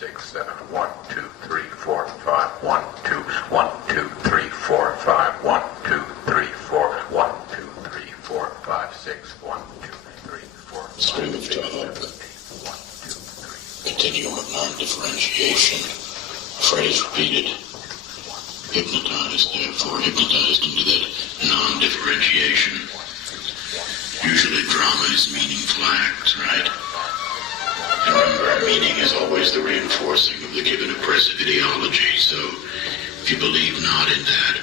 6, 7, 1, 2, 3, 4, 5, 1, 2, 1, 2, 3, 4, 5, 1, 2, 3, 4, 1, 2, 3, 4, 5, 6, 1, 2, 3, 4, 5, Stream of 6, 7, 8, 1, 2, 3, continuum of non-differentiation, phrase repeated, hypnotized, therefore hypnotized into that non-differentiation. Usually drama is meaningful acts, right? And remember, meaning is always the reinforcing of the given oppressive ideology, so if you believe not in that,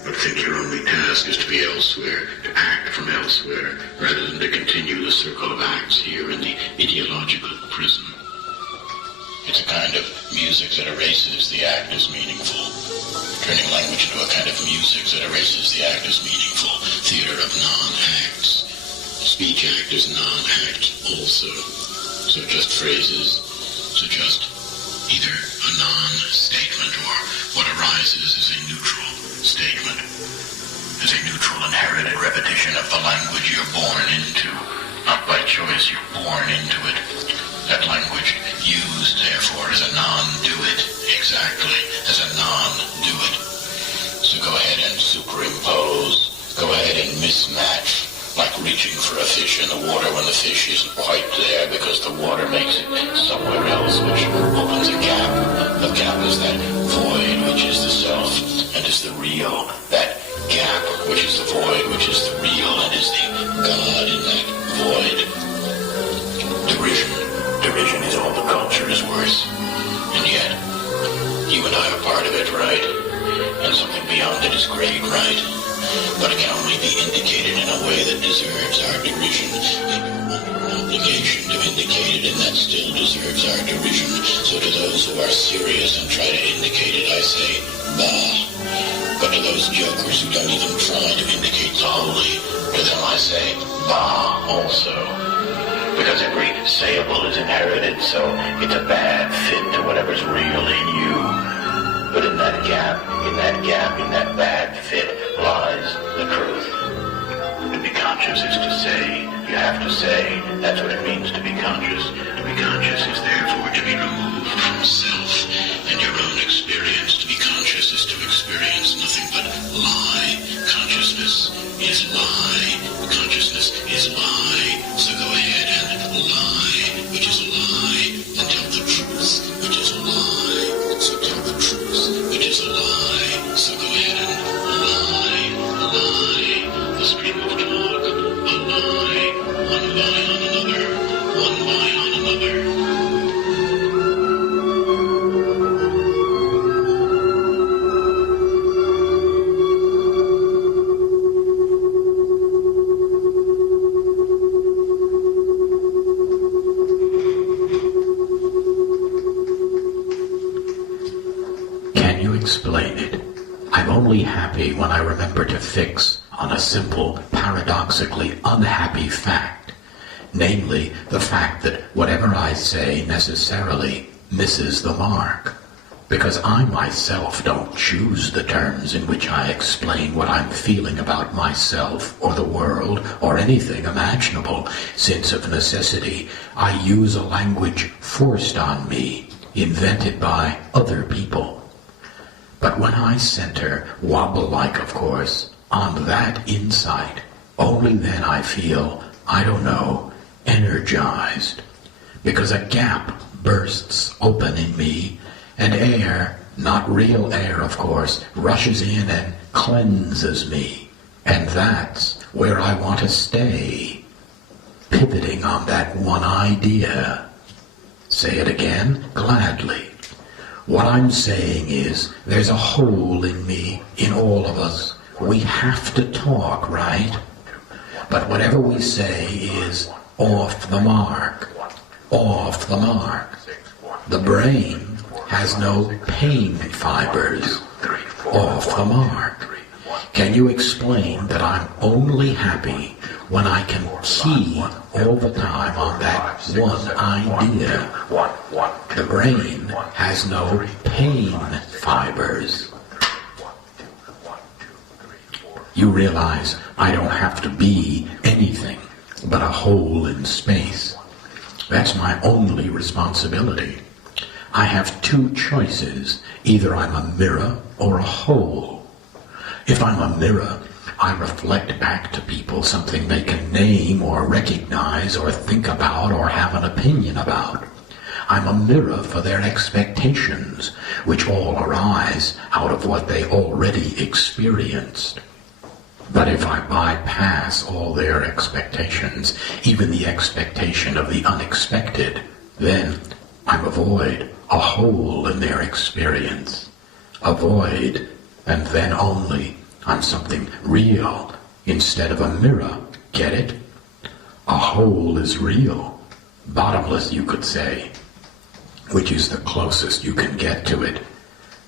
but think your only task is to be elsewhere, to act from elsewhere, rather than to continue the circle of acts here in the ideological prison. It's a kind of music that erases the act as meaningful, turning language into a kind of music that erases the act as meaningful, theater of non-acts. Speech act is non-act also, so just phrases, so just either a non-statement or what arises as a neutral statement, as a neutral inherited repetition of the language you're born into, not by choice, you're born into it. That language used, therefore, as a non-do-it, exactly, as a non-do-it. So go ahead and superimpose, go ahead and mismatch, like reaching for a fish in the water when the fish isn't quite there because the water makes it somewhere else, which opens a gap. The gap is that void, which is the self and is the real. That gap, which is the void, which is the real and is the God in that void. Derision is all the culture is worse. And yet, you and I are part of it, right? And something beyond it is great, right? But it can only be indicated in a way that deserves our derision. And you're under an obligation to indicate it, and that still deserves our derision. So to those who are serious and try to indicate it, I say, bah. But to those jokers who don't even try to indicate the holy, to them I say, bah also. Because every sayable is inherited, so it's a bad fit to whatever's real in you. But in that gap, in that bad fit, lies the truth. To be conscious is to say, you have to say, that's what it means to be conscious. To be conscious is therefore to be removed from self and your own experience. To be conscious is to experience nothing but lie. Consciousness is lie. Consciousness is lie. So go ahead and lie, which is a lie, and tell the truth, which is a lie. So tell the truth, which is a lie. So go ahead and lie. The stream of talk, a lie, one lie on another, one lie on another. Explain it. I'm only happy when I remember to fix on a simple, paradoxically unhappy fact, namely the fact that whatever I say necessarily misses the mark, because I myself don't choose the terms in which I explain what I'm feeling about myself or the world or anything imaginable, since of necessity I use a language forced on me, invented by other people. But when I center, wobble-like of course, on that insight, only then I feel, I don't know, energized. Because a gap bursts open in me, and air, not real air of course, rushes in and cleanses me. And that's where I want to stay, pivoting on that one idea. Say it again, gladly. What I'm saying is, there's a hole in me, in all of us. We have to talk, right? But whatever we say is off the mark. Off the mark. The brain has no pain fibers. Off the mark. Can you explain that I'm only happy when I can key all the time on that one idea? The brain has no pain fibers. You realize I don't have to be anything but a hole in space. That's my only responsibility. I have two choices. Either I'm a mirror or a hole. If I'm a mirror, I reflect back to people something they can name or recognize or think about or have an opinion about. I'm a mirror for their expectations, which all arise out of what they already experienced. But if I bypass all their expectations, even the expectation of the unexpected, then I'm a void, a hole in their experience. A void, and then only I'm something real instead of a mirror. Get it? A hole is real. Bottomless, you could say, which is the closest you can get to it.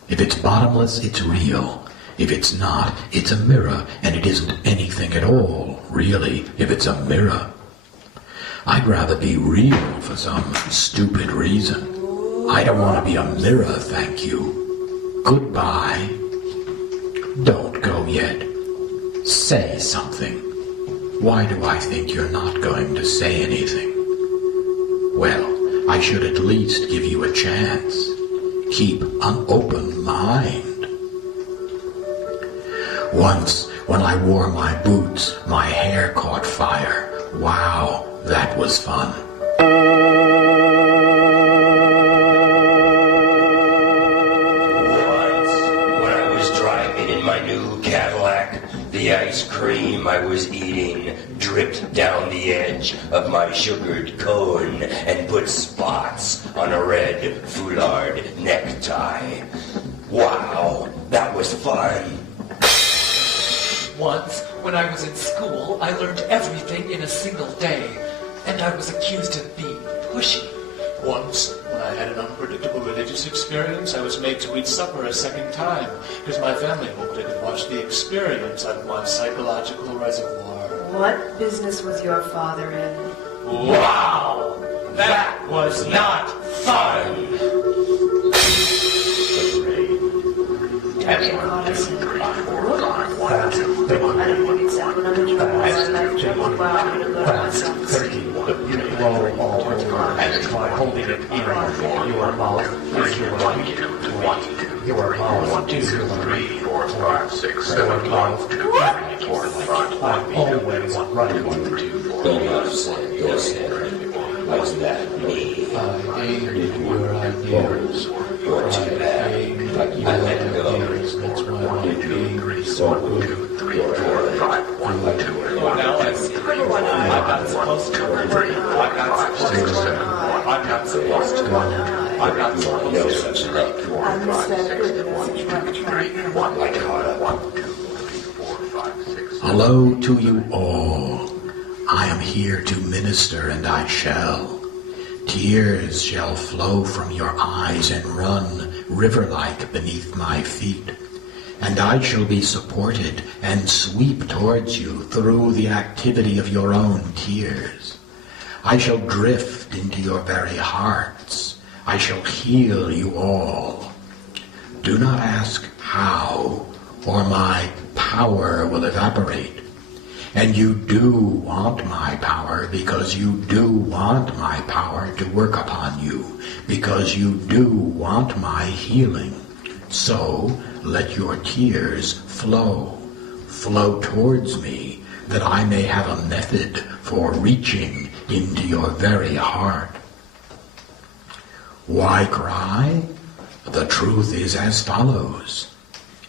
If it's bottomless, it's real. If it's not, it's a mirror, and it isn't anything at all, really, if it's a mirror. I'd rather be real for some stupid reason. I don't want to be a mirror, thank you. Goodbye. Don't go yet. Say something. Why do I think you're not going to say anything? Well, I should at least give you a chance. Keep an open mind. Once, when I wore my boots, my hair caught fire. Wow, that was fun. Once, when I was driving in my new Cadillac, the ice cream I was eating dripped down the edge of my sugared cone and put spots on a red foulard necktie. Wow, that was fun. Once, when I was in school, I learned everything in a single day, and I was accused of being pushy. Once, when I had an unpredictable religious experience, I was made to eat supper a second time, because my family hoped I could watch the experience out of my psychological reservoir. What business was your father in? Wow! That was not fun! Don't get caught us in I don't think it's that when I'm in trouble. I left trouble. Wow, I'm gonna go to myself. Roll all over by holding it in your mouth. Your mouth is your 3, 4, 5, 6, 7, 1, 2, 3, 4, 5, 1, always running. 2, 4, Go say, was that me? I hated your ideas. You're too bad. I let go. That's why my being so good. 3, 4, 5, 1, 2, Oh, now I see. I'm not supposed to. I'm not supposed to. I'm not supposed to. I'm not No supposed to. such thing. 4, 5, 6, 1, 2, 3, 1, I caught up. 1, 2, 3, 4, 5, 6. Hello to you all. I am here to minister, and I shall. Tears shall flow from your eyes and run river-like beneath my feet. And I shall be supported and sweep towards you through the activity of your own tears. I shall drift into your very hearts. I shall heal you all. Do not ask how, or my power will evaporate. And you do want my power because you do want my power to work upon you, because you do want my healing. So let your tears flow towards me, that I may have a method for reaching into your very heart. Why cry? The truth is as follows.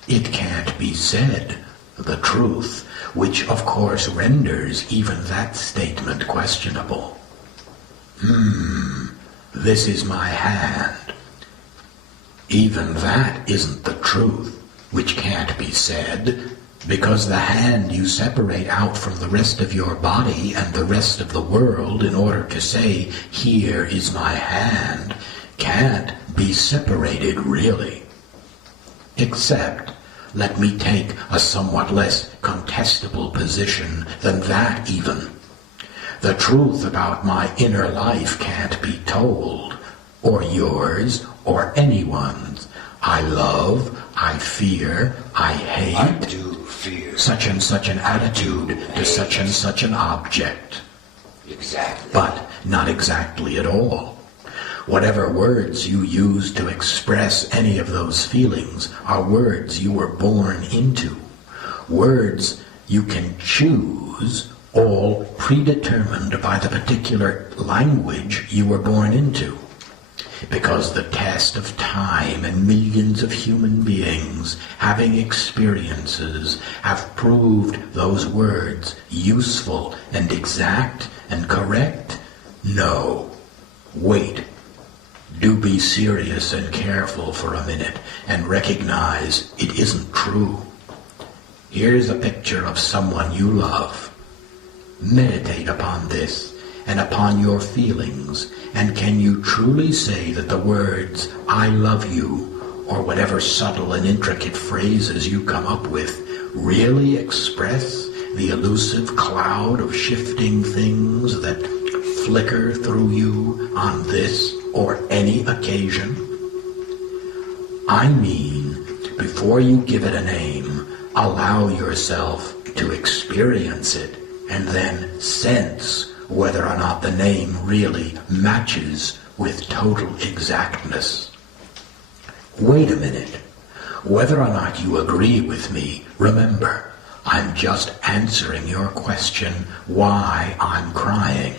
It can't be said, the truth, which of course renders even that statement questionable. This is my hand. Even that isn't the truth, which can't be said, because the hand you separate out from the rest of your body and the rest of the world in order to say, here is my hand, can't be separated really. Except, let me take a somewhat less contestable position than that even. The truth about my inner life can't be told, or yours, or anyone's. I love, I fear, I hate. I do fear. Such and such an attitude to such and such an object. Exactly. But not exactly at all. Whatever words you use to express any of those feelings are words you were born into. Words you can choose, all predetermined by the particular language you were born into. Because the test of time and millions of human beings having experiences have proved those words useful and exact and correct? No. Wait. Do be serious and careful for a minute and recognize it isn't true. Here's a picture of someone you love. Meditate upon this and upon your feelings, and can you truly say that the words, "I love you," or whatever subtle and intricate phrases you come up with, really express the elusive cloud of shifting things that flicker through you on this or any occasion? I mean, before you give it a name, allow yourself to experience it and then sense whether or not the name really matches with total exactness. Wait a minute. Whether or not you agree with me, remember, I'm just answering your question, why I'm crying.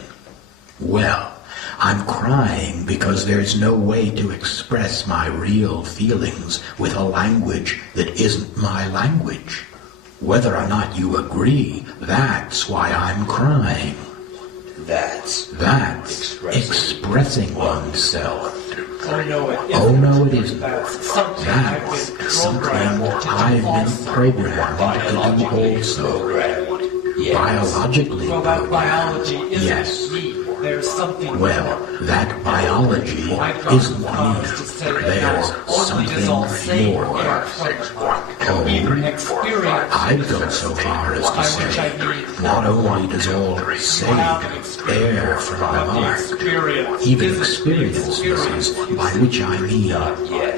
Well, I'm crying because there's no way to express my real feelings with a language that isn't my language. Whether or not you agree, that's why I'm crying. That's expressing oneself. Oh no, it isn't. That's something That's something I've been programmed to do also. Yes. Biologically Well, that biology programmed. isn't Yes. me. There's something Well, that biology isn't me. There's something more. even experience. I'd go so far as to say, not only does all saved err from the mark, even experiences, by which I mean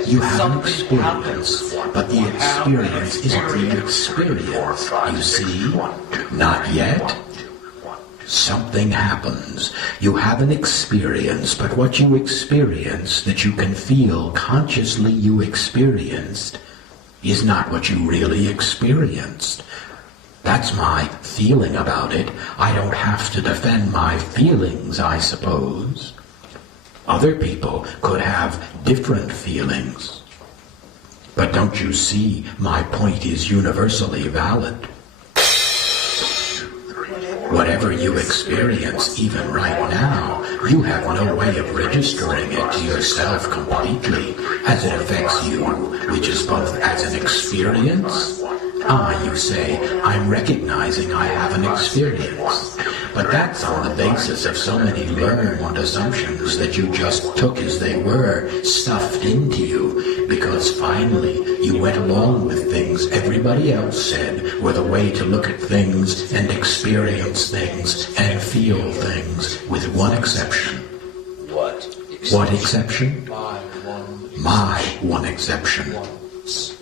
you have an experience, but the experience isn't the experience, you see? Not yet. Something happens. You have an experience, but what you experience that you can feel consciously you experienced is not what you really experienced. That's my feeling about it. I don't have to defend my feelings, I suppose. Other people could have different feelings. But don't you see, my point is universally valid. Whatever you experience, even right now, you have no way of registering it to yourself completely, as it affects you, which is both as an experience. You say, I'm recognizing I have an experience. But that's on the basis of so many learned assumptions that you just took as they were, stuffed into you, because finally you went along with things everybody else said were the way to look at things and experience things and feel things, with one exception. What? What exception? My one exception.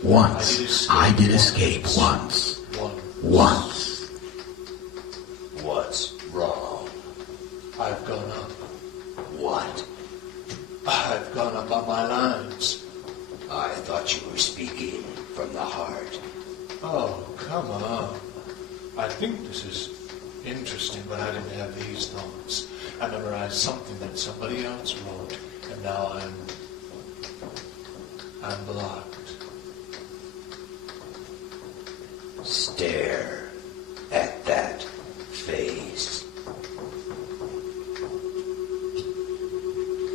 Once. I did escape once. Once. What's wrong? I've gone up. What? I've gone up on my lines. I thought you were speaking from the heart. Oh, come on. I think this is interesting, but I didn't have these thoughts. I memorized something that somebody else wrote, and now I'm blocked. Stare at that face.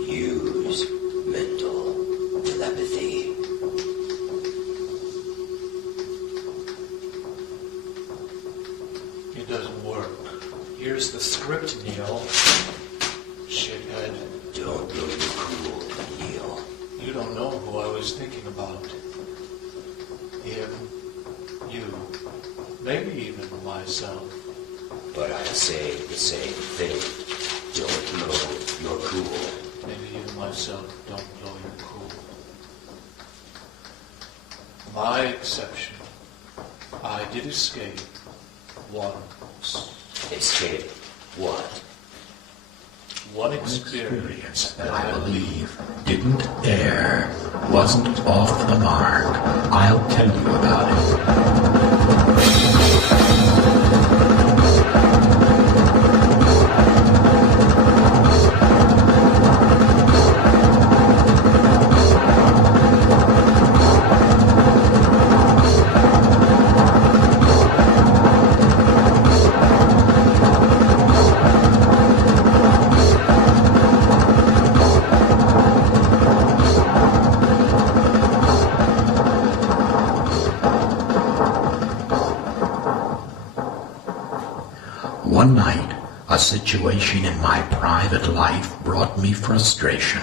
Use mental telepathy. It doesn't work. Here's the script, Neil. Shithead. Don't blow your cool, Neil. You don't know who I was thinking about. Him. You. Maybe even myself. But I say the same thing. Don't blow your cool. Maybe you myself don't blow your cool. My exception. I did escape once. Escape what? one experience that I believe didn't air, wasn't off the mark. I'll tell you about it. One night, a situation in my private life brought me frustration.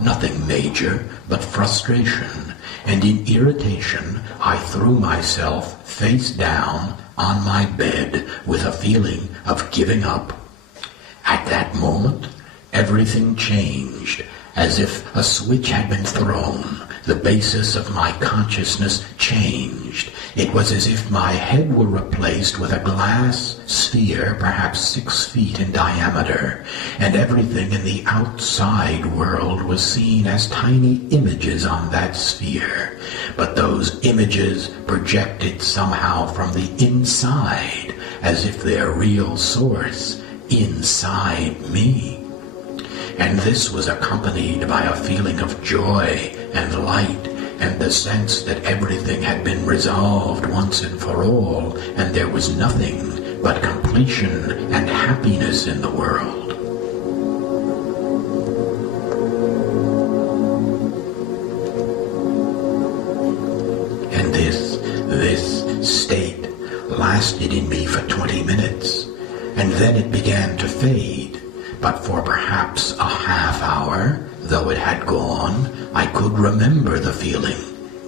Nothing major, but frustration, and in irritation I threw myself face down on my bed with a feeling of giving up. At that moment, everything changed, as if a switch had been thrown. The basis of my consciousness changed. It was as if my head were replaced with a glass sphere, perhaps 6 feet in diameter, and everything in the outside world was seen as tiny images on that sphere. But those images projected somehow from the inside, as if their real source inside me. And this was accompanied by a feeling of joy and light, and the sense that everything had been resolved once and for all, and there was nothing but completion and happiness in the world. And this state lasted in me for 20 minutes, and then it began to fade. But for perhaps a half hour, though it had gone, I could remember the feeling.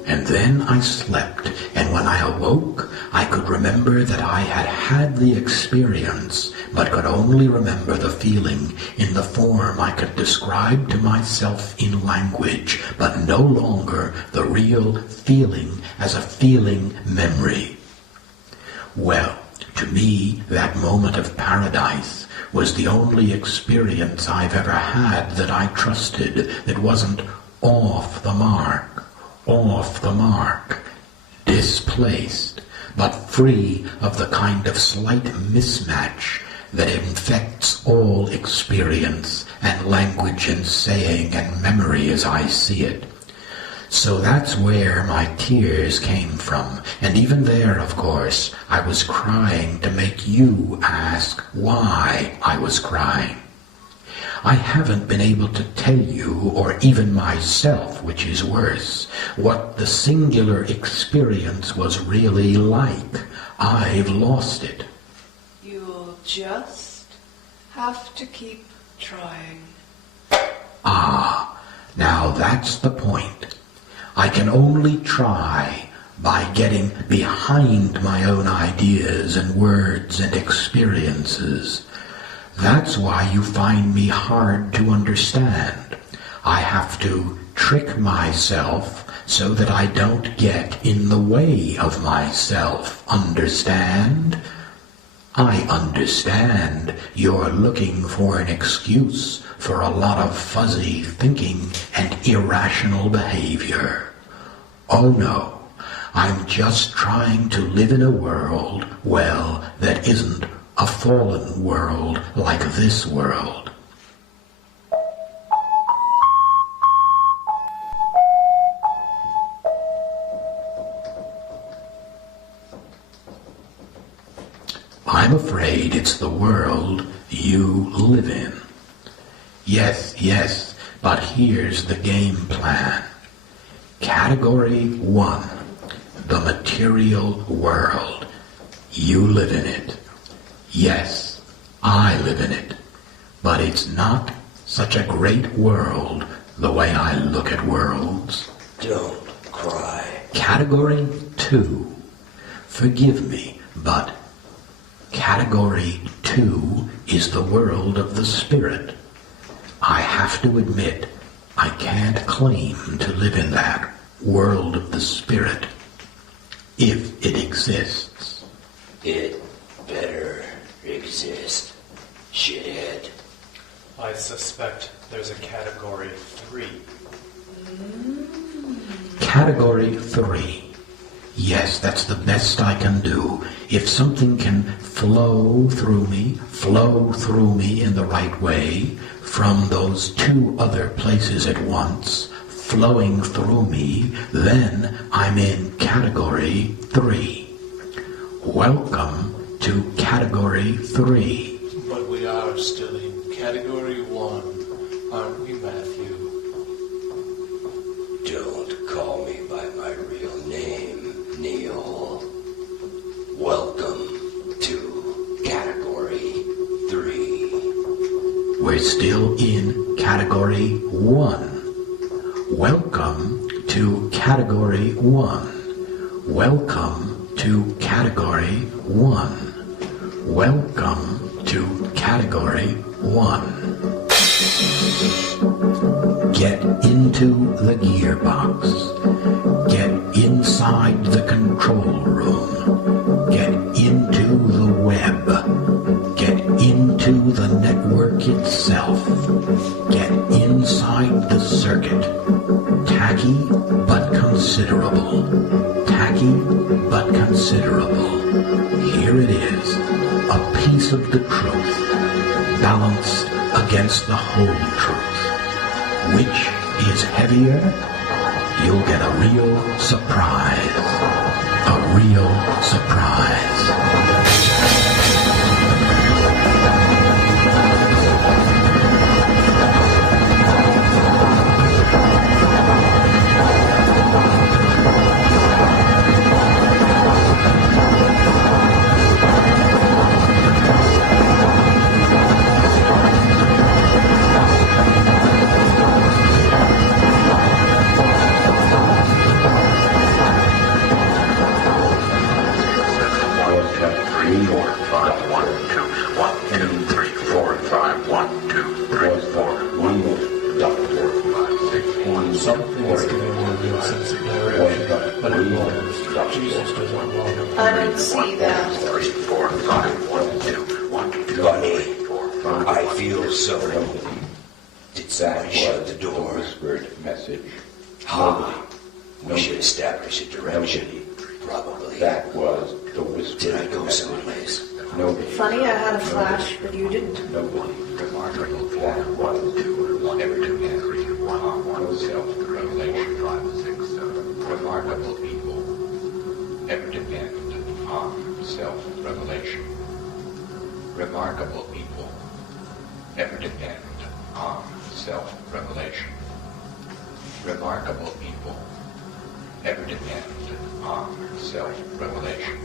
And then I slept, and when I awoke, I could remember that I had had the experience, but could only remember the feeling in the form I could describe to myself in language, but no longer the real feeling as a feeling memory. Well, to me, that moment of paradise was the only experience I've ever had that I trusted, that wasn't off the mark, displaced, but free of the kind of slight mismatch that infects all experience and language and saying and memory as I see it. So that's where my tears came from, and even there, of course, I was crying to make you ask why I was crying. I haven't been able to tell you, or even myself, which is worse, what the singular experience was really like. I've lost it. You'll just have to keep trying. Ah, now that's the point. I can only try by getting behind my own ideas and words and experiences. That's why you find me hard to understand. I have to trick myself so that I don't get in the way of myself. Understand? I understand you're looking for an excuse for a lot of fuzzy thinking and irrational behavior. Oh no, I'm just trying to live in a world, well, that isn't a fallen world like this world. I'm afraid it's the world you live in. Yes, but here's the game plan. Category 1, the material world. You live in it. Yes, I live in it. But it's not such a great world the way I look at worlds. Don't cry. Category 2, forgive me, but Category 2 is the world of the spirit. I have to admit, I can't claim to live in that world of the spirit, if it exists. It better exist, shithead. I suspect there's a category 3. Category 3. Yes, that's the best I can do. If something can flow through me in the right way, from those two other places at once, flowing through me, then I'm in category 3. Welcome to category 3. But we are still in category 1, aren't we, Matthew? Don't call me by my real name, Neil. Welcome to category 3. We're still in category 1. Welcome to category 1. Welcome to category 1. Welcome to category 1. Get into the gearbox. Get inside the control room. Get into the web. Get into the network itself. Get inside the circuit. Tacky but considerable. Tacky but considerable. Here it is, a piece of the truth, balanced against the whole truth. Which is heavier? You'll get a real surprise. A real surprise. Something is giving me a real sense of direction, but it won't. Jesus doesn't want it. I don't see that. 3, 4, 5, 1, 2, 1, 2, Bunny, 3, 4, 5. I feel so. Did someone shut the door? Whispered message. Ha! We should establish a direction. Probably. That was the whispered Did I go message. someplace? Nobody. Funny, I had a flash, but you didn't. Nobody. Remarkable. 4, 1, 2, 1, never to get 3, 1, 1, self-revelation. 5, 6, 7. Remarkable people never depend on self-revelation. Remarkable people never depend on self-revelation. Remarkable people never depend on self-revelation.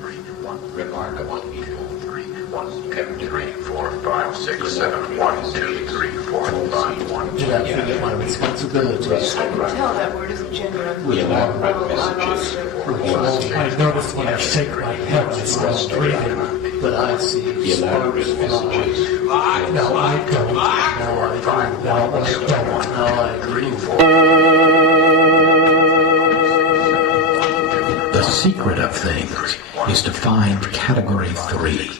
3, 1. Remarkable people. 3, 1, 2, 3, 4, 5, 6, 7. 1, 2, 3, 4, 5, 1. Did I forget my responsibilities? I can tell that word isn't genuine. We elaborate Oh, I lost messages it. for I notice when I shake my head, I start breathing, but I see elaborate sparks messages. fly. No, I don't. No, I don't. No, I don't. No, I agree. The secret of things is to find category 3.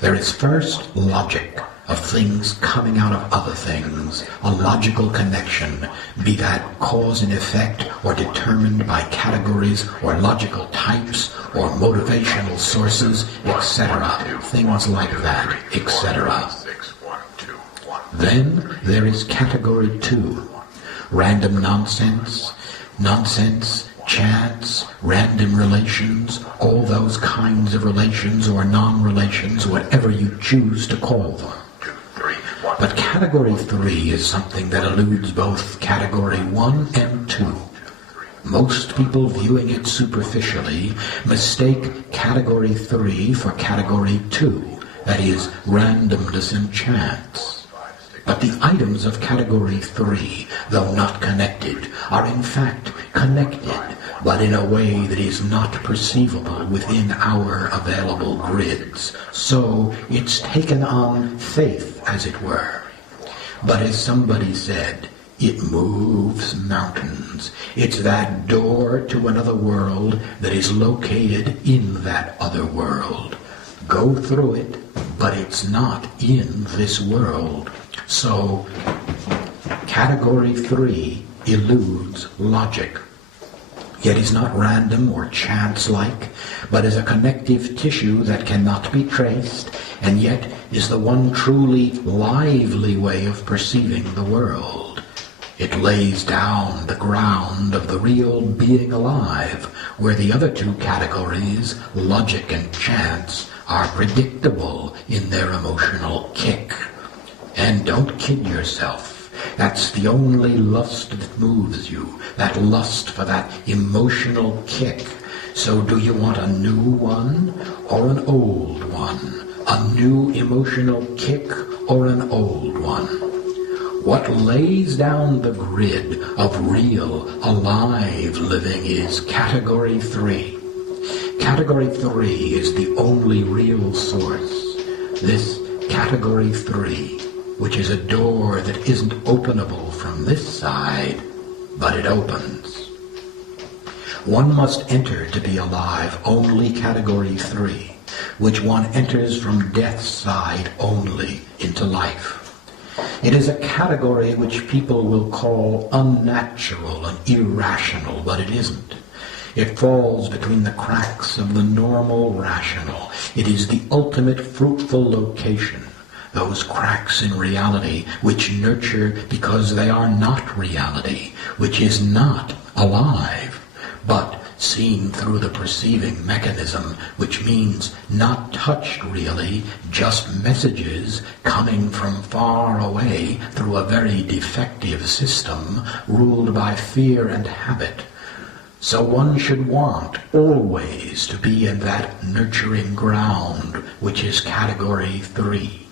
There is first logic of things coming out of other things, a logical connection, be that cause and effect or determined by categories or logical types or motivational sources, etc. Things like that, etc. Then there is category 2. Random nonsense, chance, random relations, all those kinds of relations or non-relations, whatever you choose to call them. But category 3 is something that eludes both category 1 and 2. Most people viewing it superficially mistake category 3 for category 2, that is, randomness and chance. But the items of category 3, though not connected, are in fact connected, but in a way that is not perceivable within our available grids. So it's taken on faith, as it were. But as somebody said, it moves mountains. It's that door to another world that is located in that other world. Go through it, but it's not in this world. So, category 3 eludes logic, yet is not random or chance-like, but is a connective tissue that cannot be traced, and yet is the one truly lively way of perceiving the world. It lays down the ground of the real being alive, where the other two categories, logic and chance, are predictable in their emotional kick. And don't kid yourself. That's the only lust that moves you, that lust for that emotional kick. So do you want a new one or an old one? A new emotional kick or an old one? What lays down the grid of real, alive living is category 3. Category 3 is the only real source. This category 3, which is a door that isn't openable from this side, but it opens. One must enter to be alive only category 3, which one enters from death's side only into life. It is a category which people will call unnatural and irrational, but it isn't. It falls between the cracks of the normal rational. It is the ultimate fruitful location. Those cracks in reality which nurture because they are not reality, which is not alive, but seen through the perceiving mechanism, which means not touched really, just messages coming from far away through a very defective system ruled by fear and habit. So one should want always to be in that nurturing ground, which is category 3.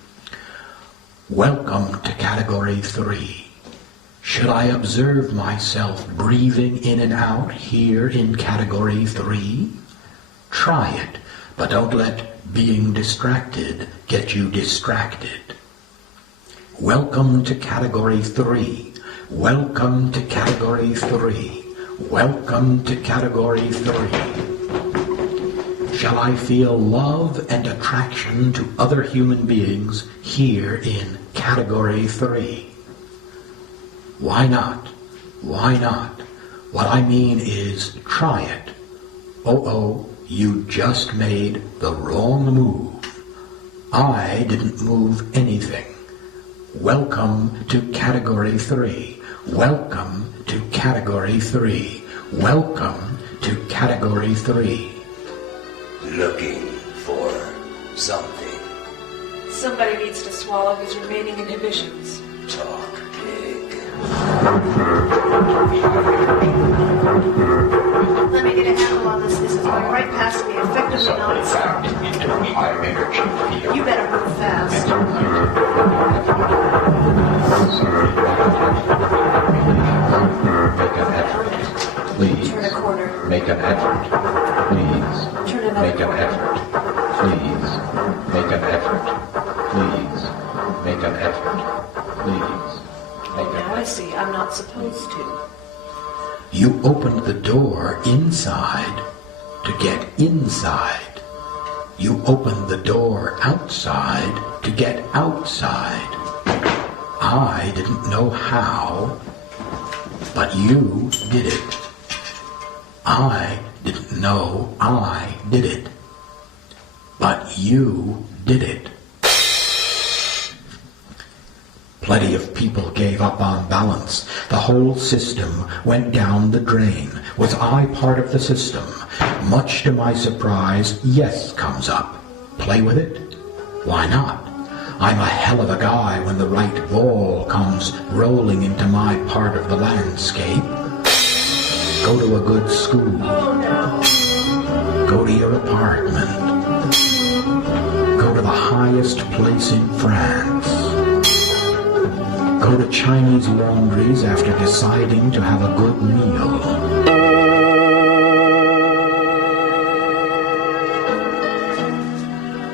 Welcome to category 3. Should I observe myself breathing in and out here in category 3? Try it, but don't let being distracted get you distracted. Welcome to category 3. Welcome to category 3. Welcome to category 3. Shall I feel love and attraction to other human beings here in category 3? Why not? Why not? What I mean is, try it. Oh, you just made the wrong move. I didn't move anything. Welcome to category 3. Welcome to category 3. Welcome to category 3. Looking for something. Somebody needs to swallow his remaining inhibitions. Talk big. Let me get a handle on this. This is going right past me, effectively non-stop. Into a higher energy field. You better move fast. Make an effort, please. Turn a corner. Make an effort, please. Turn another Make an corner. effort, please. Make an effort, please. Make an effort, please. Make an Now I effort. see. I'm not supposed to. You opened the door inside to get inside. You opened the door outside to get outside. I didn't know how, but you did it. I didn't know I did it, but you did it. Plenty of people gave up on balance. The whole system went down the drain. Was I part of the system? Much to my surprise, yes comes up. Play with it? Why not? I'm a hell of a guy when the right ball comes rolling into my part of the landscape. Go to a good school. Go to your apartment. Go to the highest place in France. Go to Chinese laundries after deciding to have a good meal.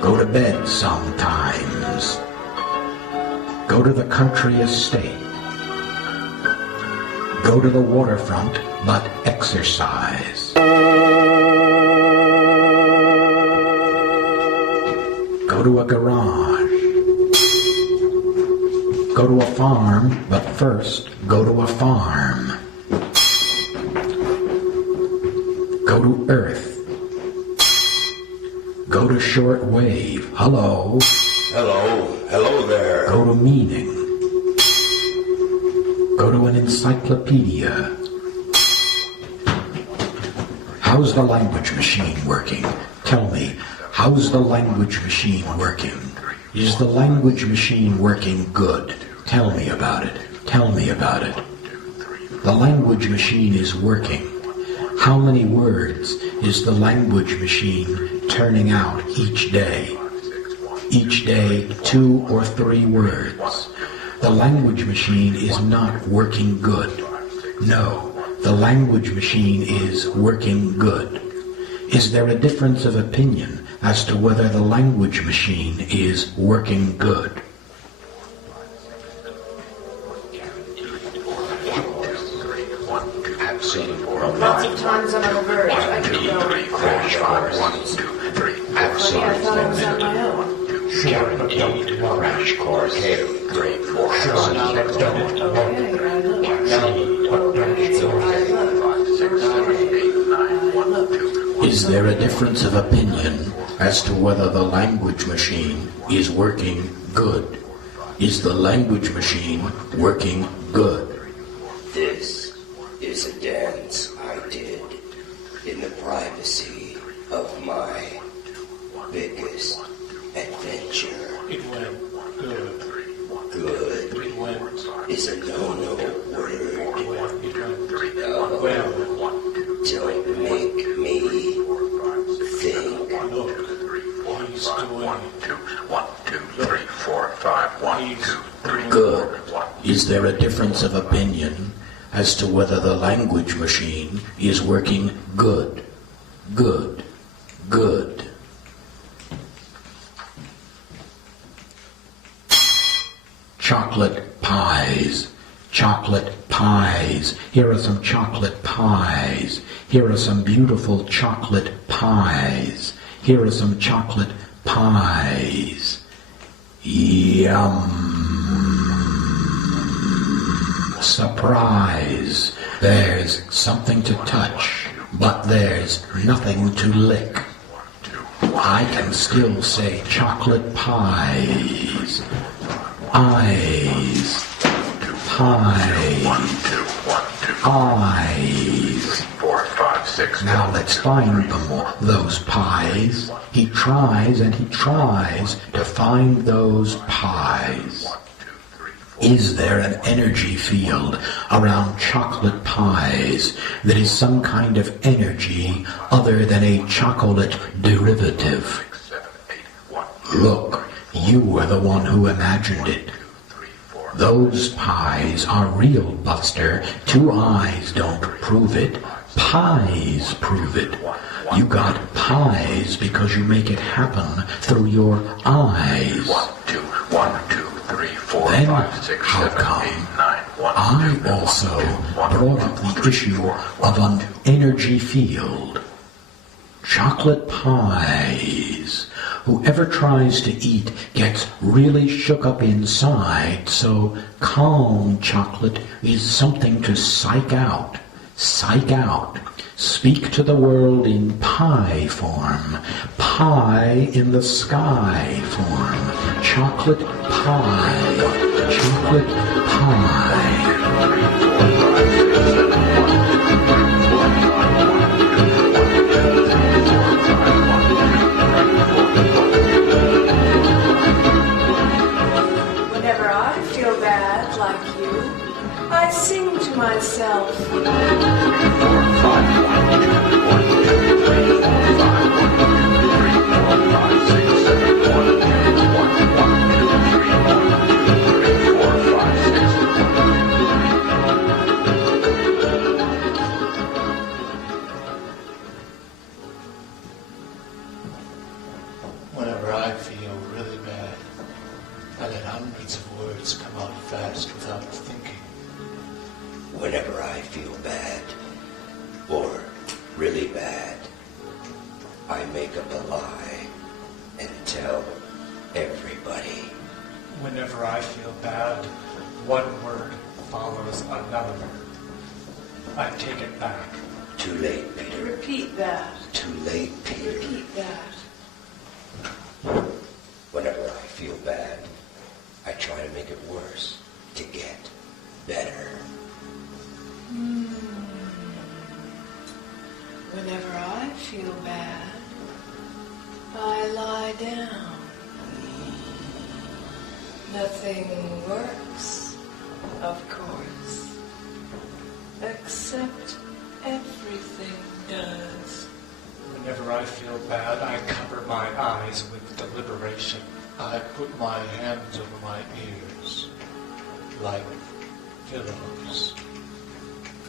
Go to bed sometimes. Go to the country estate. Go to the waterfront, but exercise. Go to a garage. Go to a farm, but first go to a farm. Go to Earth. Go to short wave. Hello. Hello there. Go to meaning. Go to an encyclopedia. How's the language machine working? Tell me, how's the language machine working? Is the language machine working good? Tell me about it. Tell me about it. The language machine is working. How many words is the language machine turning out each day? Each day, 2 or 3 words. The language machine is not working good. No, the language machine is working good. Is there a difference of opinion as to whether the language machine is working good? Lots of times I'm on the verge. I could go. Crash course. 1, 2, 3. But I thought I was on my own. Guaranteed crash course. 2, 3, 4, 5, 6, 7, 8, 9. Is there a difference of opinion as to whether the language machine is working good? Is the language machine working good? This is a dance I did in the privacy of my biggest adventure. It went good. Good It went is a no-no word. well. Don't make me think. Look, he's doing 1, 2, 3, 4, 5. 1, 2, 3. Good. Is there a difference of opinion as to whether the language machine is working good? Good. Good. Chocolate pies. Chocolate pies. Here are some chocolate pies. Here are some beautiful chocolate pies. Here are some chocolate pies. Yum. Surprise. There's something to touch, but there's nothing to lick. I can still say chocolate pies. Eyes. Pies. 1, 2, 1, 2. Eyes. 4, 5, 6. Now let's find them, those pies. He tries and he tries to find those pies. Is there an energy field around chocolate pies that is some kind of energy other than a chocolate derivative? Look, you were the one who imagined it. Those pies are real, Buster. 2 eyes don't prove it. Pies prove it. You got pies because you make it happen through your eyes. 1, 2, 1, 2, 3, 4, Then 5, 6, how 7, 8, come 9. 1, I 2, also 1, 2, brought up the issue of an energy field? Chocolate pies. Whoever tries to eat gets really shook up inside, so calm chocolate is something to psych out. Psych out. Speak to the world in pie form. Pie in the sky form. Chocolate pie. Chocolate pie. Whenever I feel bad like you, I sing to myself. 4, 5, 1, 2, 3, 4, 5, 1, 2, 3, 4, 5, 6, 7, 1, 2, 1, 2, 3, 1, 2, 3, 4, 5, 6, 1, 2, 3. Whenever I feel really bad, I let hundreds of words come out fast without thinking. Whenever I feel bad, or really bad, I make up a lie and tell everybody. Whenever I feel bad, one word follows another. I take it back. Too late, Peter. Repeat that. Too late, Peter. Repeat that. Whenever I feel bad, I try to make it worse to get better. Whenever I feel bad, I lie down. Nothing works, of course, except everything does. Whenever I feel bad, I cover my eyes with deliberation. I put my hands over my ears, like pillows.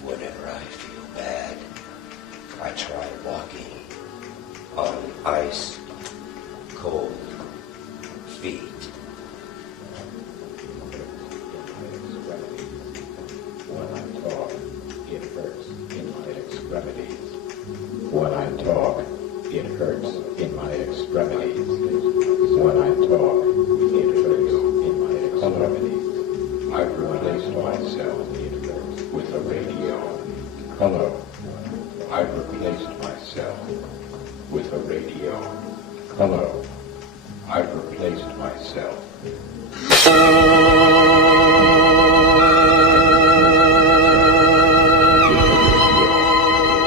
Whenever I feel bad, I try walking on ice, cold feet. When I talk, it hurts in my extremities. When I talk, it hurts in my extremities. When I talk, it hurts in my extremities. I've replaced myself with a radio. Hello. I've replaced myself with a radio. Hello. I've replaced myself.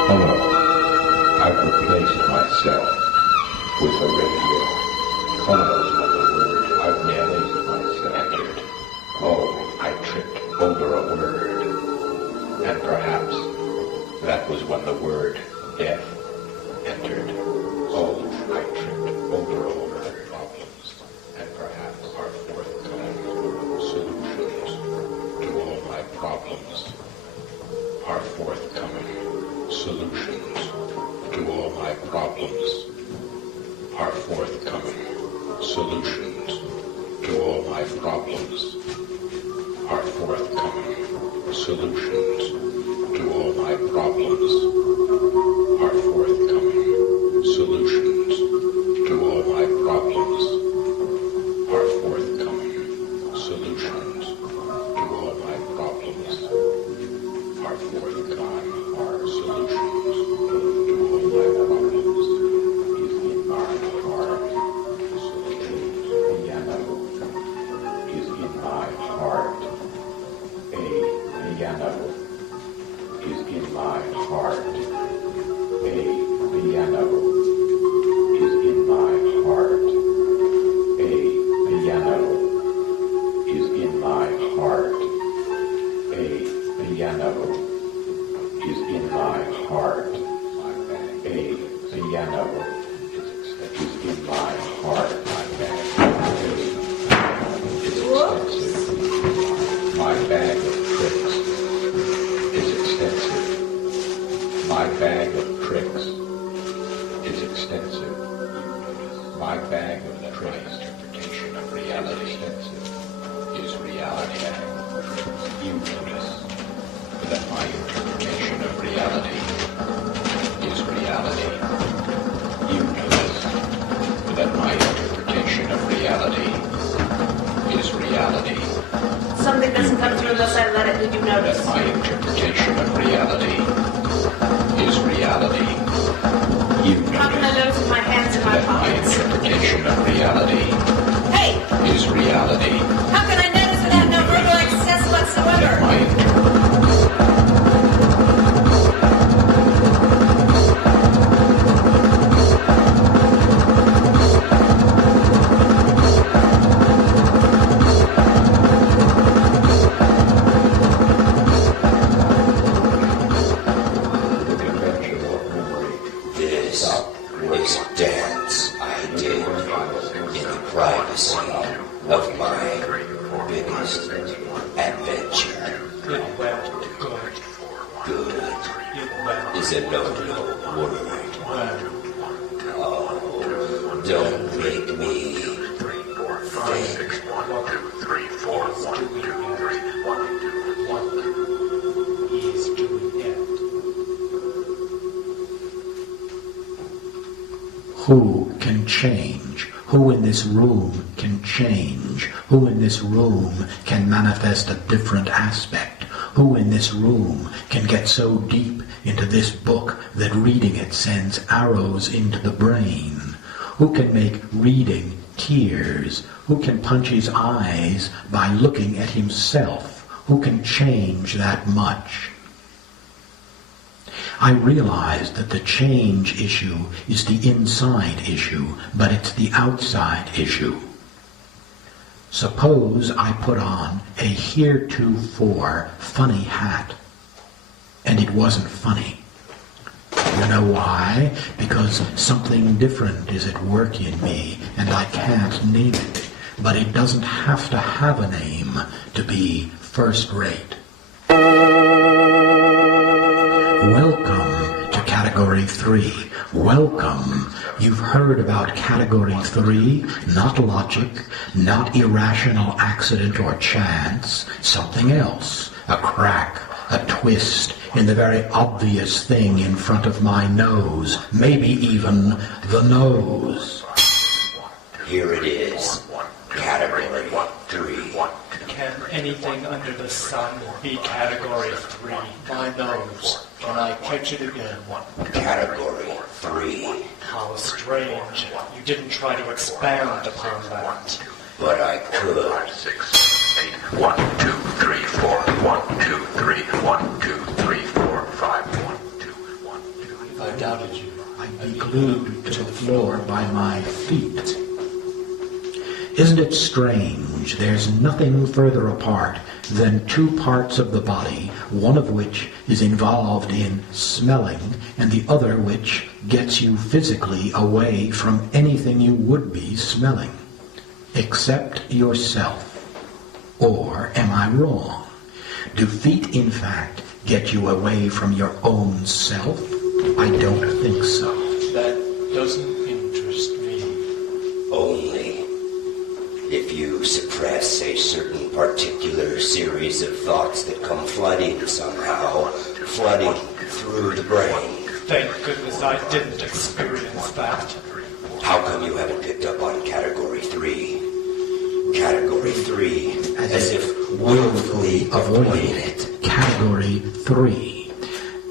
Hello. I've replaced myself with a radio. Hello. I've replaced myself. Oh, I tripped over a word. And perhaps that was when the word death entered. Oh, I tripped over a word. Problems. And perhaps our forthcoming solutions to all my problems. Our forthcoming solutions to all my problems. Our forthcoming solutions to all my problems. Our forthcoming solutions to all my problems. Our forthcoming solutions to all my problems. Our forthcoming solutions to all my problems. Our forthcoming solutions to all my problems is in my heart. Piano is in my heart. A piano is in my heart. A piano is in my heart. A piano is in my heart. A piano is in my heart. A piano is in my heart. It's extensive. My bag of tricks is extensive. My bag of tricks is extensive. My bag of tricks interpretation of reality is reality. You notice that my interpretation of reality is reality. You notice that my interpretation of reality is reality. Something doesn't come through unless I let it. Did you notice? That my interpretation of reality is reality. You How can I notice notice with my hands in my that my pockets? interpretation of reality Hey! is reality. How can I notice without no verbal access whatsoever? That my This is dance I did in the privacy of my biggest adventure. It went good. Good It went is a no-no word. well. Oh, don't make me think. 1, 2, 3, 4, 1, 2, 3, 1, 2, 1. He's doing it. Who can change Who in this room can change? Who in this room can manifest a different aspect? Who in this room can get so deep into this book that reading it sends arrows into the brain? Who can make reading tears? Who can punch his eyes by looking at himself? Who can change that much? I realize that the change issue is the inside issue, but it's the outside issue. Suppose I put on a heretofore funny hat, and it wasn't funny. You know why? Because something different is at work in me, and I can't name it. But it doesn't have to have a name to be first rate. Welcome to Category 3. Welcome. You've heard about Category 3, not logic, not irrational accident or chance, something else, a crack, a twist in the very obvious thing in front of my nose, maybe even the nose. Here it is. Category 3. Can anything under the sun be Category 3? My nose. Can I catch it again? Category 3. How strange. You didn't try to expand upon that. But I could. 5, 6, 8. 1, 2, 3, 4. 1, 2, 3. 1, 2, 3, 4, 5. 1, 2, 1, 2. If I doubted you, I'd be glued to the floor by my feet. Isn't it strange? There's nothing further apart than two parts of the body, one of which is involved in smelling, and the other which gets you physically away from anything you would be smelling, except yourself. Or am I wrong? Do feet, in fact, get you away from your own self? I don't think so. that doesn't interest me. Only if you suppress a certain particular series of thoughts that come flooding somehow, flooding through the brain. Thank goodness I didn't experience that. How come you haven't picked up on Category 3? Category 3, as if willfully avoiding it. Category 3.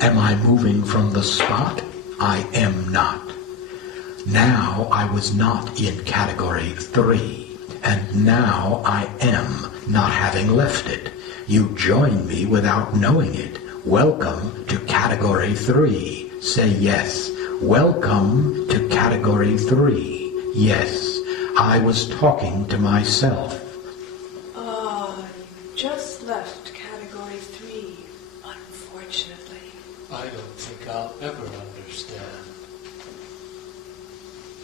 Am I moving from the spot? I am not. Now I was not in Category 3. And now I am, not having left it. You join me without knowing it. Welcome to Category 3. Say yes. Welcome to Category 3. Yes, I was talking to myself. You just left Category 3, unfortunately. I don't think I'll ever understand.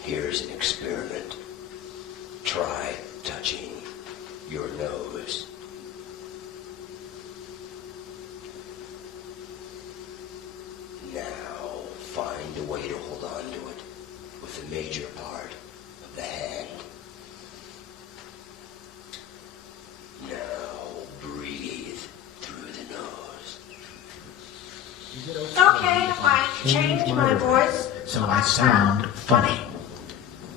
Here's an experiment. Try touching your nose. Now, find a way to hold on to it with the major part of the hand. Now, breathe through the nose. Okay, I changed my voice. So I sound funny.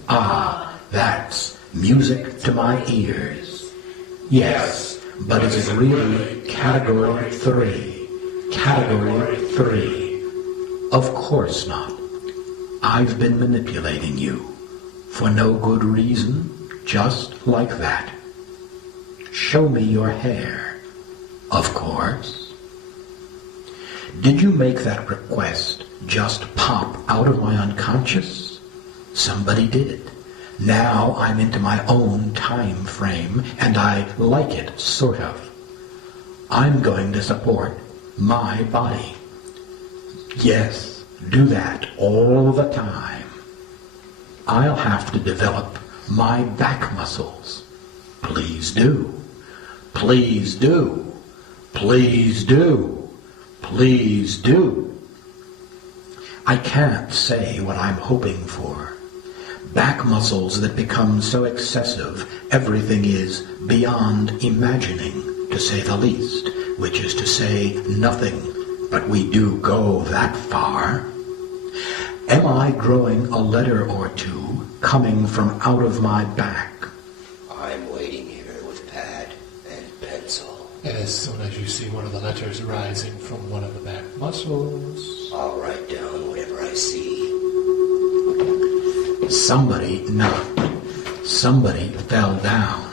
Ah, that's music to my ears. Yes, but is it really Category 3? Category 3. Of course not. I've been manipulating you. For no good reason, just like that. Show me your hair. Of course. Did you make that request just pop out of my unconscious? Somebody did. Now I'm into my own time frame, and I like it, sort of. I'm going to support my body. Yes, do that all the time. I'll have to develop my back muscles. Please do. Please do. Please do. Please do. I can't say what I'm hoping for. Back muscles that become so excessive, everything is beyond imagining, to say the least, which is to say nothing, but we do go that far. Am I growing a letter or two, coming from out of my back. I'm waiting here with pad and pencil. As soon as you see one of the letters rising from one of the back muscles, I'll write down whatever I see. Somebody knocked. Somebody fell down.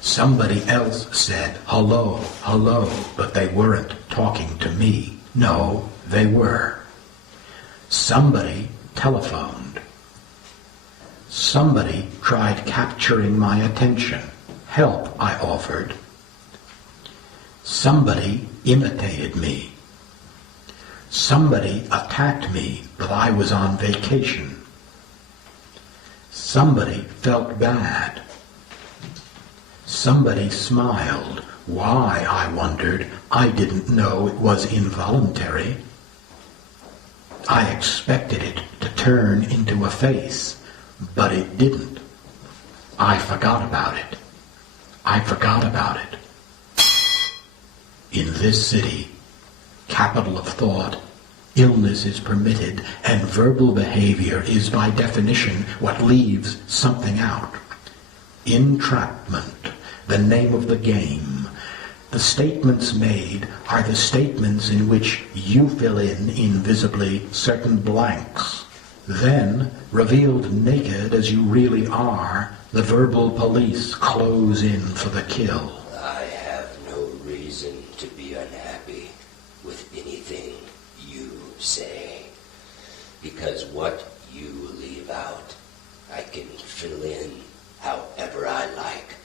Somebody else said, hello, hello, but they weren't talking to me. No, they were. Somebody telephoned. Somebody tried capturing my attention. Help, I offered. Somebody imitated me. Somebody attacked me, but I was on vacation. Somebody felt bad. Somebody smiled. Why, I wondered. I didn't know it was involuntary. I expected it to turn into a face, but it didn't. I forgot about it. I forgot about it. In this city, capital of thought, illness is permitted, and verbal behavior is by definition what leaves something out. Entrapment, the name of the game. The statements made are the statements in which you fill in invisibly certain blanks. Then, revealed naked as you really are, the verbal police close in for the kill. I have no reason to be unhappy with anything you say, because what you leave out, I can fill in however I like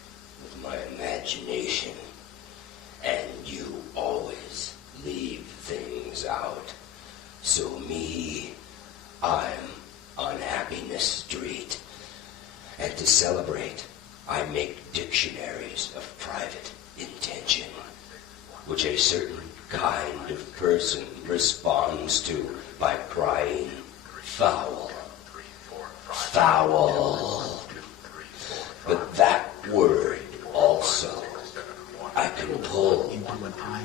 with my imagination, and you always leave things out. So me, I'm on Happiness Street, and to celebrate, I make dictionaries of private intention, which a certain kind of person responds to by crying, foul, foul. But that word also I can pull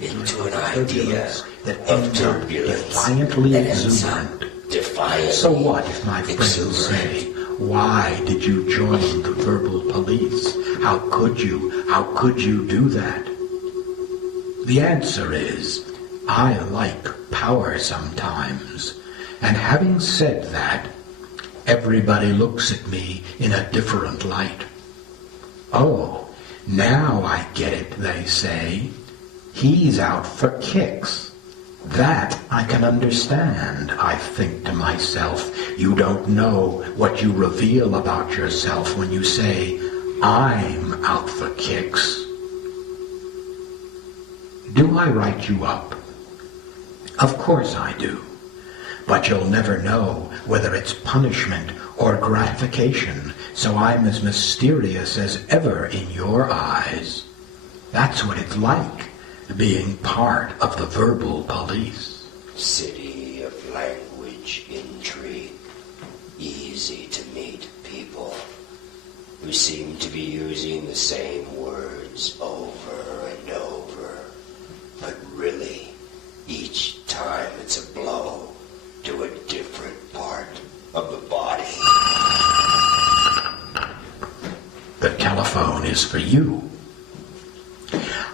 into an idea of turbulence defiantly and exuberant. defiantly So what if my friends say, why did you join the verbal police? How could you? How could you do that? The answer is, I like power sometimes. And having said that, everybody looks at me in a different light. Oh, now I get it, they say. He's out for kicks. That I can understand, I think to myself. You don't know what you reveal about yourself when you say, I'm out for kicks. Do I write you up? Of course I do. But you'll never know whether it's punishment or gratification, so I'm as mysterious as ever in your eyes. That's what it's like, being part of the verbal police. City of language intrigue, easy to meet people who seem to be using the same words over and over, but really, each time it's a blow to a different part of the body. The telephone is for you.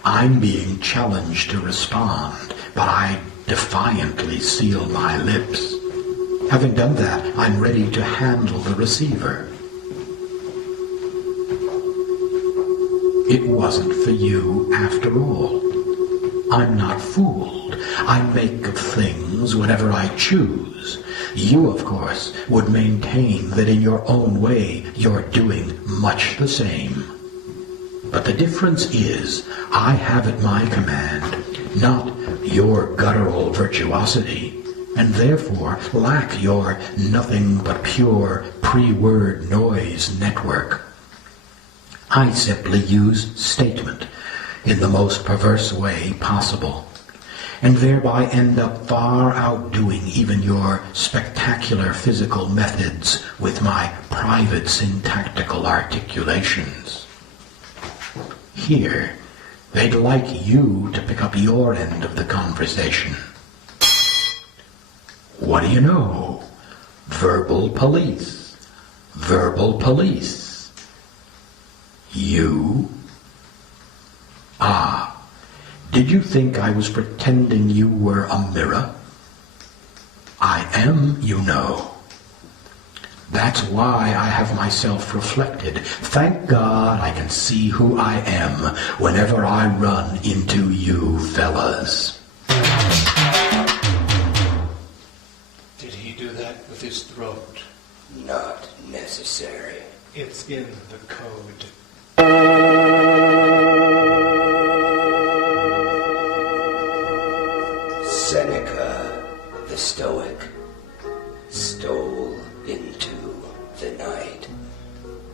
I'm being challenged to respond, but I defiantly seal my lips. Having done that, I'm ready to handle the receiver. It wasn't for you after all. I'm not fooled. I make of things whatever I choose. You, of course, would maintain that in your own way you're doing much the same. But the difference is, I have at my command not your guttural virtuosity, and therefore lack your nothing but pure pre-word noise network. I simply use statement in the most perverse way possible, and thereby end up far outdoing even your spectacular physical methods with my private syntactical articulations. Here, they'd like you to pick up your end of the conversation. What do you know? Verbal police. Verbal police. You? Ah, did you think I was pretending you were a mirror? I am, you know. That's why I have myself reflected. Thank God I can see who I am whenever I run into you fellas. Did he do that with his throat? Not necessary. It's in the code. Seneca, the Stoic, stole into the night.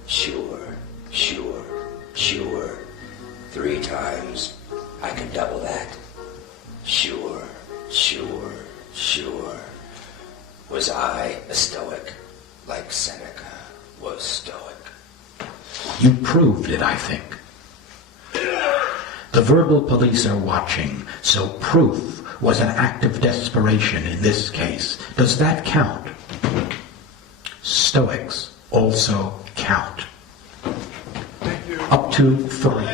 Sure, sure, sure. 3 times. I can double that. Sure, sure, sure. Was I a Stoic, like Seneca was Stoic? You proved it, I think. The verbal police are watching, so proof was an act of desperation in this case. Does that count? Stoics also count. Up to 3.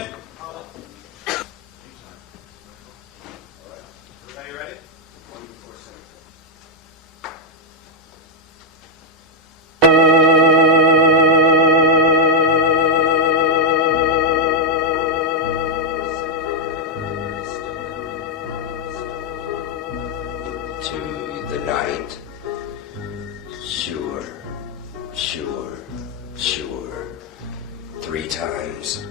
To the night. Sure, sure, sure. 3 times.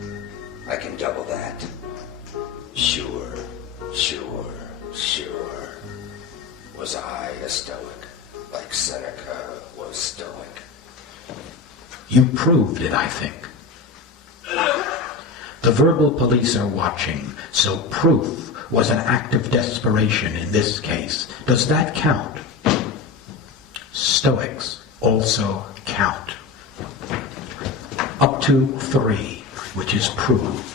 I can double that. Sure, sure, sure. Was I a Stoic, like Seneca was Stoic? You proved it, I think. The verbal police are watching, so proof was an act of desperation in this case. Does that count? Stoics also count. Up to 3, which is proved.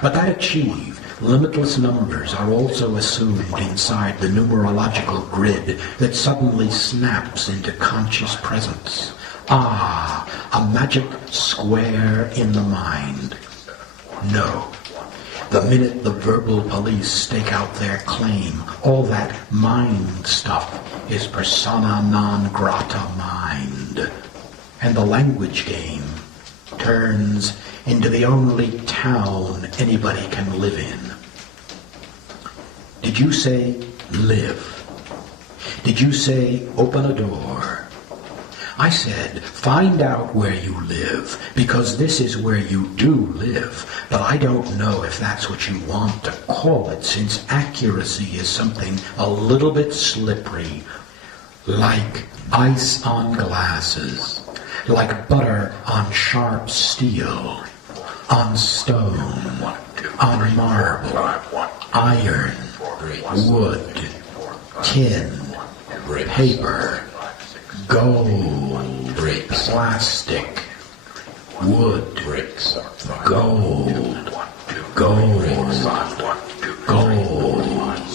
But that achieved, limitless numbers are also assumed inside the numerological grid that suddenly snaps into conscious presence. Ah, a magic square in the mind. No. The minute the verbal police stake out their claim, all that mind stuff is persona non grata mind. And the language game turns into the only town anybody can live in. Did you say live? Did you say open a door? I said, find out where you live, because this is where you do live, but I don't know if that's what you want to call it, since accuracy is something a little bit slippery, like ice on glasses, like butter on sharp steel, on stone, on marble, iron, wood, tin, paper, gold, plastic, wood, gold, gold.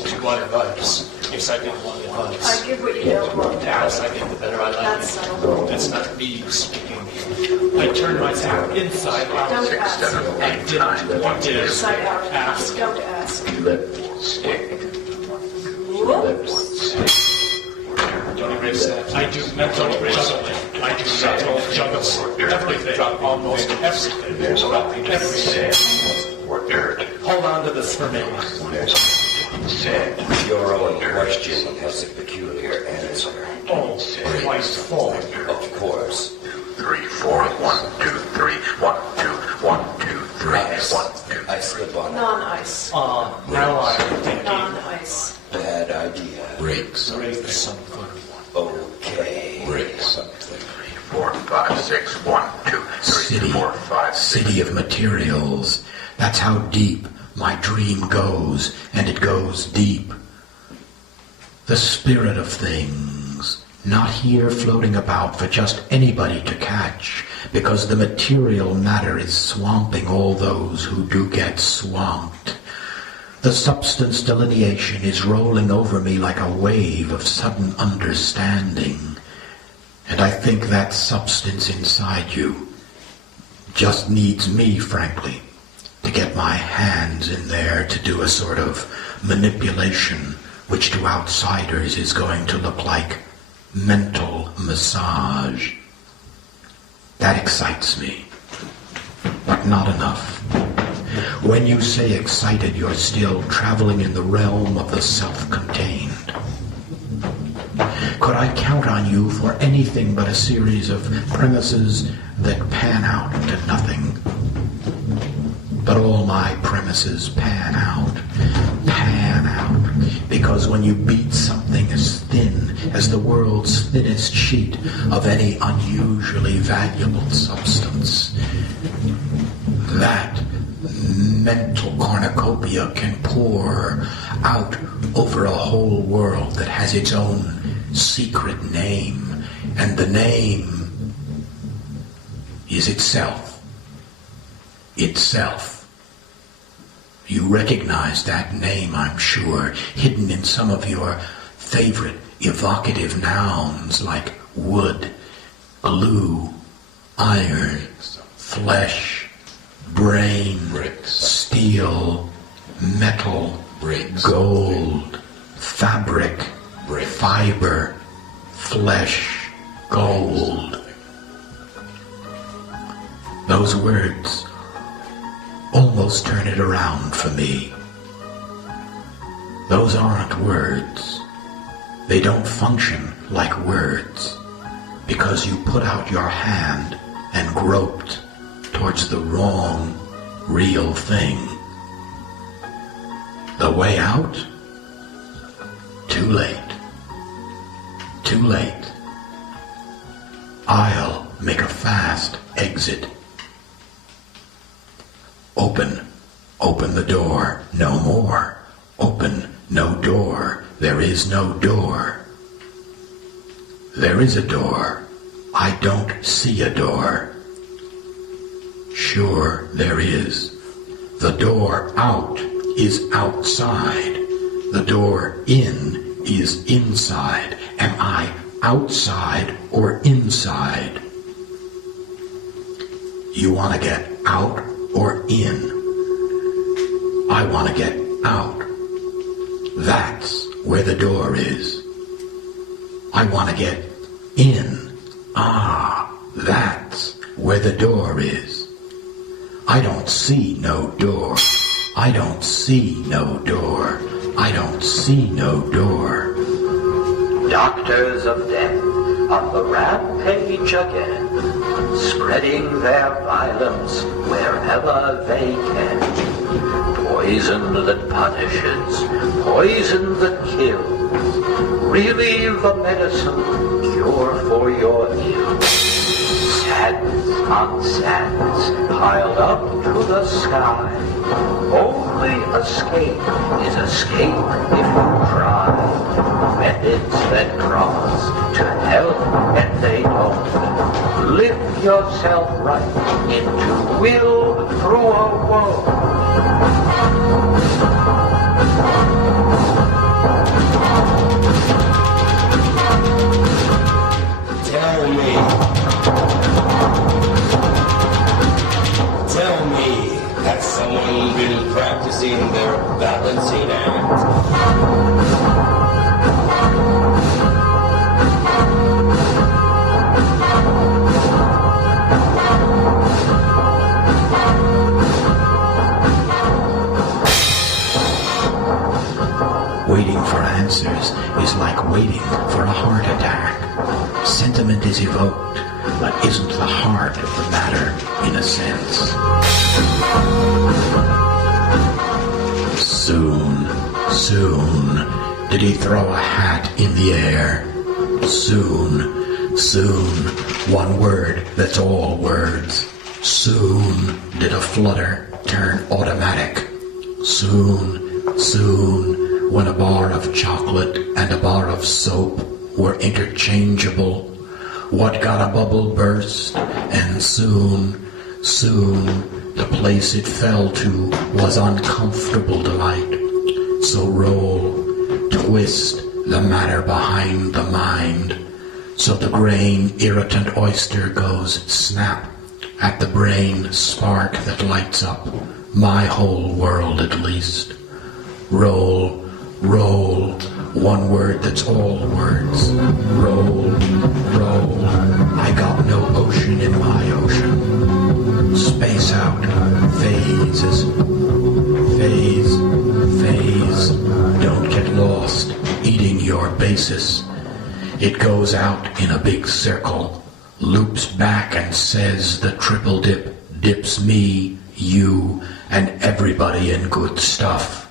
You want advice? Yes, I did want advice. I give what you don't want. The less I think, the better I like That's it. subtle. That's not me speaking. I turned myself inside out. Don't ask. I didn't want to Inside out. ask. Don't ask. Don't erase that. I do mental juggling. I do mental juggling. Everything. Drop almost everything. Dropping everything. Hold on to this for me. Your own question has a peculiar answer. Oh, quite full. Of course. 3, 4, 1, 2, 3, 1, 2, 1, 2, 3, 1, 2. I slip on it. Non-ice. Now I'm thinking. Non-ice. Bad idea. Break Break something. Okay. Break something. 3, 4, 5, 6, 1, 2, 3, 4, 5, 6. City of materials. That's how deep my dream goes, and it goes deep. The spirit of things, not here floating about for just anybody to catch, because the material matter is swamping all those who do get swamped. The substance delineation is rolling over me like a wave of sudden understanding. And I think that substance inside you just needs me, frankly, to get my hands in there to do a sort of manipulation which to outsiders is going to look like mental massage. That excites me, but not enough. When you say excited, you're still traveling in the realm of the self-contained. Could I count on you for anything but a series of premises that pan out to nothing? But all my premises pan out, because when you beat something as thin as the world's thinnest sheet of any unusually valuable substance, that mental cornucopia can pour out over a whole world that has its own secret name, and the name is itself. Itself. You recognize that name, I'm sure, hidden in some of your favorite evocative nouns like wood, glue, iron, flesh, brain, bricks, steel, metal, bricks, gold, fabric, fiber, flesh, gold. Those words almost turn it around for me. Those aren't words. They don't function like words, because you put out your hand and groped towards the wrong, real thing. The way out? Too late. Too late. I'll make a fast exit. Open the door, no more. Open, no door, there is no door. There is a door, I don't see a door. Sure, there is. The door out is outside. The door in is inside. Am I outside or inside? You want to get out or in? I want to get out. That's where the door is. I want to get in. That's where the door is. I don't see no door. I don't see no door. I don't see no door. Doctors of death on the rampage again, spreading their violence wherever they can. Poison that punishes, poison that kills, really the medicine cure for your ill. Sadness on sadness piled up to the sky. Only escape is escape if you try. Methods that promise to help and they don't. Lift yourself right into will through a woe. Tell me, has someone been practicing their balancing act? Waiting for answers is like waiting for a heart attack. Sentiment is evoked, but isn't the heart of the matter, in a sense. Soon, did he throw a hat in the air? Soon, one word that's all words. Soon, did a flutter turn automatic? Soon, when a bar of chocolate and a bar of soap were interchangeable, what got a bubble burst, and soon, the place it fell to was uncomfortable delight. So roll, twist the matter behind the mind, So the grain irritant oyster goes snap at the brain spark that lights up my whole world at least. Roll, roll, one word that's all words. Roll, roll, I got no ocean in my ocean. Space out, phases, phase, phase. Don't get lost eating your basis. It goes out in a big circle, loops back and says the triple dip dips me, you, and everybody in good stuff.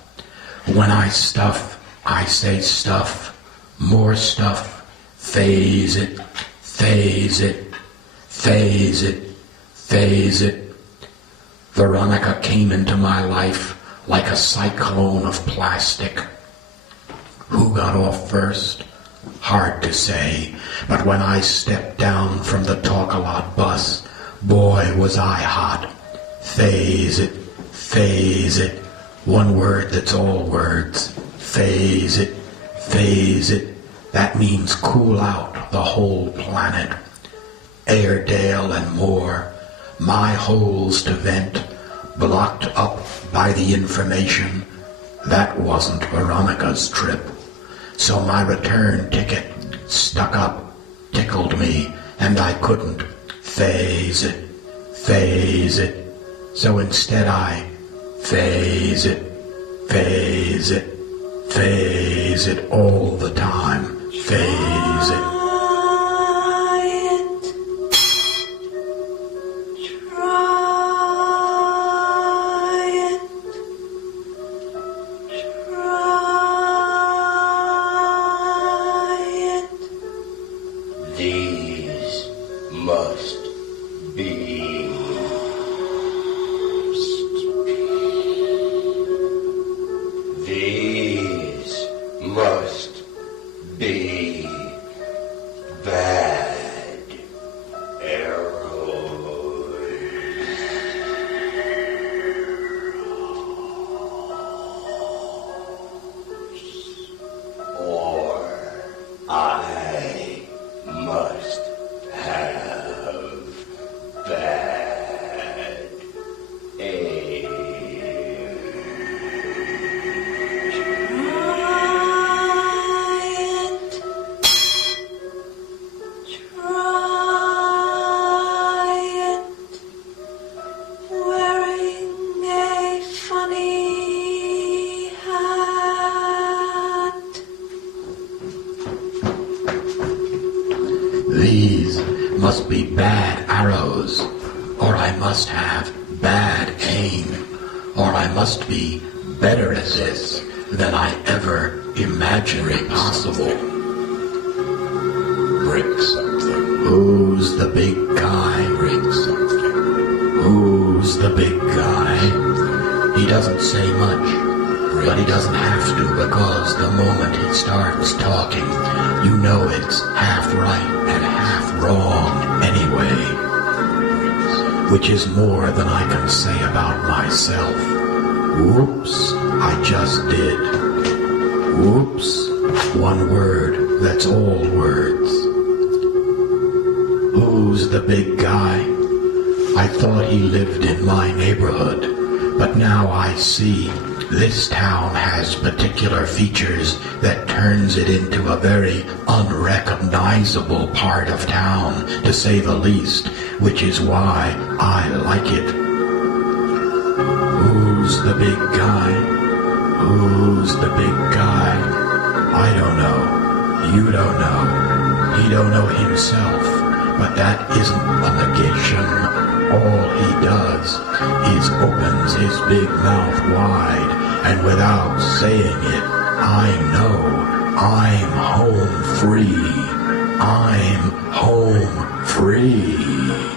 When I stuff, I say stuff, more stuff, phase it, phase it, phase it, phase it. Veronica came into my life like a cyclone of plastic. Who got off first? Hard to say, but when I stepped down from the Talk-A-Lot bus, boy was I hot. Phase it, phase it, one word that's all words. Phase it, phase it, that means cool out the whole planet. Airedale and more, my holes to vent, blocked up by the information. That wasn't Veronica's trip. So my return ticket stuck up, tickled me, and I couldn't phase it, phase it. So instead I phase it, phase it, phase it all the time, phase it. These must be bad arrows, or I must have bad aim, or I must be better at this than I ever imagined possible. Break something. Who's the big guy? Break something. Who's the big guy? He doesn't say much, but he doesn't have to, because the moment he starts talking, you know it's half right and half wrong anyway. Which is more than I can say about myself. Whoops, I just did. Whoops, one word that's all words. Who's the big guy? I thought he lived in my neighborhood, but now I see this town has particular features that turns it into a very unrecognizable part of town, to say the least, which is why I like it. Who's the big guy? Who's the big guy? I don't know. You don't know. He don't know himself, but that isn't a negation. All he does is opens his big mouth wide, and without saying it, I know I'm home free. I'm home free.